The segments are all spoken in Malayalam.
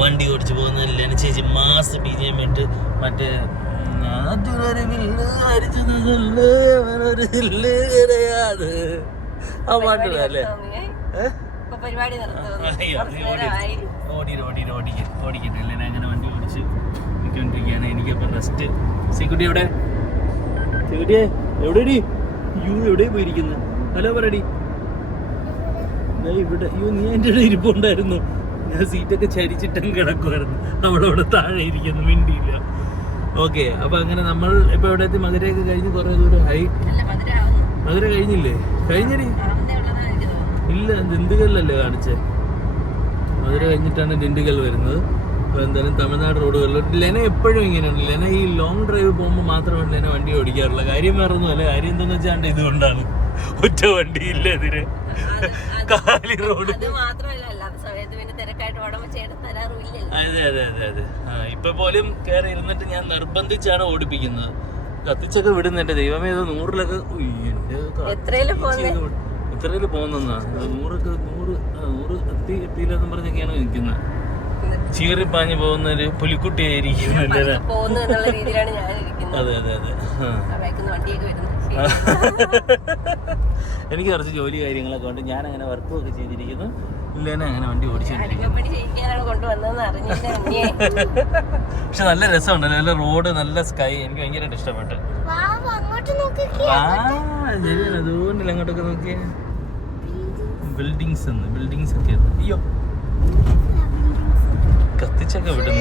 വണ്ടി ഓടിച്ചു പോകുന്ന ചേച്ചി മാസ് ബി ജെ ഇട്ട് മറ്റേ ആ പാട്ട് അല്ലേ ഓടിക്കട്ടെ അങ്ങനെ വണ്ടി ഓടിച്ച് നിൽക്കൊണ്ടിരിക്കുകയാണ്. എനിക്കപ്പോൾ റെസ്റ്റ്. സീക്കുട്ടി എവിടെ? എവിടെ പോയിരിക്കുന്നു? ഹലോ പറയടി. ഇവിടെ അയ്യോ നീ എന്റെ ഇവിടെ ഇരിപ്പുണ്ടായിരുന്നു. ഞാൻ സീറ്റൊക്കെ ചരിച്ചിട്ടും കിടക്കുമായിരുന്നു നമ്മളവിടെ അവിടെ താഴെ ഇരിക്കുന്നു മിണ്ടിയില്ല. ഓക്കെ അപ്പൊ അങ്ങനെ നമ്മൾ ഇപ്പൊ എവിടെ എത്തി? മധുരയൊക്കെ കഴിഞ്ഞ് കുറെ ദൂരം മധുരമാവുന്നു. മധുര കഴിഞ്ഞില്ലേ? കഴിഞ്ഞടി. ഇല്ല ദിണ്ടുകല്ലല്ലേ കാണിച്ചേ. മധുര കഴിഞ്ഞിട്ടാണ് ദിണ്ടുകൽ വരുന്നത്. അപ്പോൾ എന്തായാലും തമിഴ്നാട് റോഡുകളിൽ ലെന എപ്പോഴും ഇങ്ങനെയാണ് ലെന ഈ ലോങ് ഡ്രൈവ് പോകുമ്പോൾ മാത്രമാണ് ലെന വണ്ടി ഓടിക്കാറുള്ളത്. കാര്യം വേറൊന്നും അല്ല കാര്യം എന്താണെന്ന് വെച്ചാൽ ഇതുകൊണ്ടാണ്. ഒറ്റ വണ്ടിയില്ല ഇതിന്. അത് കാലി റോഡ്. അത് അതെ അതെ അതെ ഇപ്പൊ പോലും കേറി ഇരുന്നിട്ട് ഞാൻ നിർബന്ധിച്ചാണ് ഓടിപ്പിക്കുന്നത്. കത്തിച്ചൊക്കെ വിടുന്നുണ്ട്. ദൈവമേ ഇത് നൂറിലൊക്കെ എത്രയിൽ പോകുന്ന നൂറൊക്കെ നൂറ് നൂറ് എത്തി എത്തിയില്ലെന്നും പറഞ്ഞൊക്കെയാണ് നിൽക്കുന്നത് ചീറിപ്പാഞ്ഞ് പോകുന്ന ഒരു പുലിക്കുട്ടിയായിരിക്കും അതെ അതെ അതെ. ആ. ആ വണ്ടിയൊക്കെ വരുന്നു. എനിക്ക് കുറച്ച് ജോലി കാര്യങ്ങളൊക്കെ ഉണ്ട്. ഞാൻ അങ്ങനെ വർക്കും ഒക്കെ ചെയ്തിരിക്കുന്നു. ഇല്ലേനെ അങ്ങനെ വണ്ടി ഓടിച്ചിട്ടിരിക്കുന്നു പക്ഷെ നല്ല രസമുണ്ട് നല്ല റോഡ് നല്ല സ്കൈ എനിക്ക് ഭയങ്കരമായിട്ട് ഇഷ്ടപ്പെട്ടു. അതുകൊണ്ടല്ല അങ്ങോട്ടൊക്കെ നോക്കിയേ? ബിൽഡിങ്സ് ബിൽഡിങ്സ് ഒക്കെ. അയ്യോ. കത്തിച്ചൊക്കെ വിടുന്നു.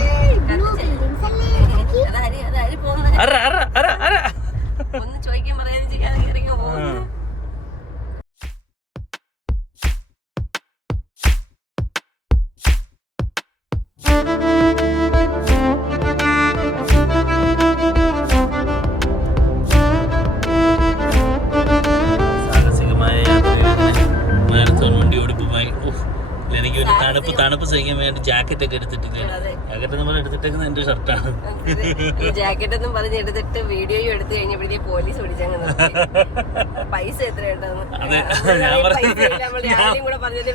തണുപ്പ് തണുപ്പ് സഹിക്കാൻ വേണ്ടി ജാക്കറ്റ് ഒക്കെ എടുത്തിട്ടില്ല? ജാക്കറ്റ് നമ്മൾ എടുത്തിട്ടേക്കുന്നത് എന്റെ ഷർട്ടാണ് ജാക്കറ്റ് ഒന്നും പറഞ്ഞ് എടുത്തിട്ട് വീഡിയോയും എടുത്തു കഴിഞ്ഞപ്പോഴത്തേക്ക് പോലീസ് പിടിച്ചങ്ങ് പൈസ എത്ര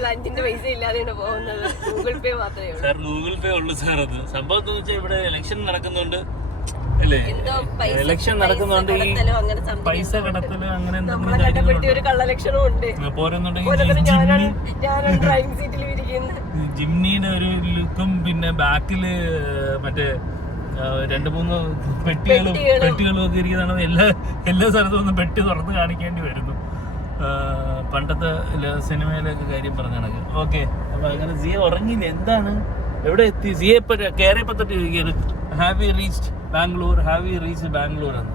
ലഞ്ചിന്റെ പൈസ ഇല്ലാതെയാണ് പോകുന്നത്. ഗൂഗിൾ പേ മാത്രമേ ഉള്ളൂ. സാർ ഗൂഗിൾ പേ ഉള്ളൂ സാർ അത്. സംഭവം ഇവിടെ ഇലക്ഷൻ നടക്കുന്നുണ്ട്. ഇലക്ഷൻ നടക്കുന്നുണ്ട് ഈ പൈസ കടത്തൽ അങ്ങനെ എന്തെങ്കിലും ഒരു ലുക്കും പിന്നെ ബാക്കിൽ മറ്റേ രണ്ട് മൂന്ന് പെട്ടികളും പെട്ടികളും. ഒക്കെ ഇരിക്കുന്നതാണ്. എല്ലാ എല്ലാ സ്ഥലത്തും ഒന്ന് പെട്ടി തുറന്ന് കാണിക്കേണ്ടി വരുന്നു. പണ്ടത്തെ സിനിമയിലൊക്കെ കാര്യം പറഞ്ഞ കണക്ക്. ഓക്കെ. അപ്പൊ അങ്ങനെ സിയ ഉറങ്ങിയില്ല? എന്താണ്? എവിടെ എത്തി? സിയ ഇപ്പൊ കയറിയപ്പോ തൊട്ട് have you reached Bangalore have you reach Bangalore എന്ന്?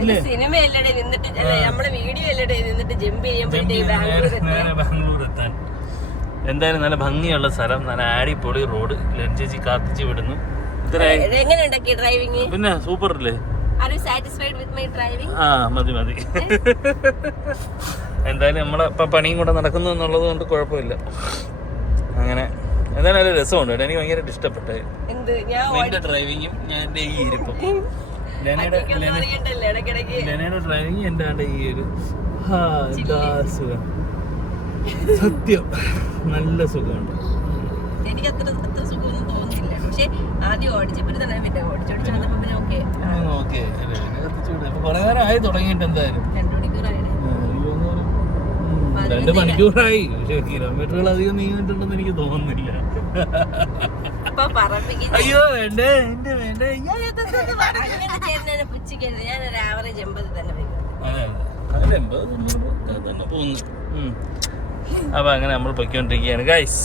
ഇല്ലേ? നിന്നിട്ട് നമ്മളെ വീഡിയോ അല്ലേ നിന്നിട്ട് ജമ്പ് ചെയ്യുമ്പോഴത്തേക്ക് ബാംഗ്ലൂർ എത്താൻ. എന്തായാലും നല്ല ഭംഗിയുള്ള സ്ഥലം നല്ല അടിപൊളി റോഡ് ലഞ്ചേച്ചി കാത്തിച്ച് വിടുന്നു. പിന്നെ സൂപ്പർ അല്ലേ ആ മതി മതി. എന്തായാലും നമ്മളെ ഇപ്പം പണിയും കൂടെ നടക്കുന്നു എന്നുള്ളത് കൊണ്ട് കുഴപ്പമില്ല. അങ്ങനെ എന്തായാലും ഒരു രസമുണ്ട് കേട്ടോ. എനിക്ക് ഭയങ്കരമായിട്ട് എന്ത്? ഞാൻ നിന്റെ ഡ്രൈവിങ്ങും ഞാൻ എന്റെ ഈ ഇരിപ്പും. ലെനയുടെ ലെനയുടെ ഡ്രൈവിങ് ആണ്ട് ഈ ഒരു സുഖം? സത്യം. നല്ല സുഖമുണ്ട്. എനിക്ക് അത്ര അത്ര സുഖമൊന്നും തോന്നുന്നില്ല. പക്ഷെ ആദ്യം ഓടിച്ചപ്പോൾ തന്നെ പിന്നെ ഓടിച്ചോടിച്ച് വന്നപ്പോ പിന്നെ ഓക്കെ ഓക്കെ ഇപ്പൊ കുറെ നേരം ആയി തുടങ്ങിയിട്ട് എന്തായാലും രണ്ടു മണിക്കൂറായിട്ട് ആ, എനിക്ക് തോന്നുന്നു ഒരു, ഉം, രണ്ട് മണിക്കൂറായി. പക്ഷെ കിലോമീറ്ററുകൾ അധികം നീങ്ങിയിട്ടുണ്ടെന്ന് എനിക്ക് തോന്നുന്നില്ല. അയ്യോ വേണ്ടേ എന്റെ വേണ്ടേ. ഒരു ആവറേജ് എൺപത് തന്നെ അതെ എൺപത് തന്നെ പോകുന്നു. അപ്പൊ അങ്ങനെ നമ്മൾ പൊയ്ക്കൊണ്ടിരിക്കുകയാണ്. ഗൈസ്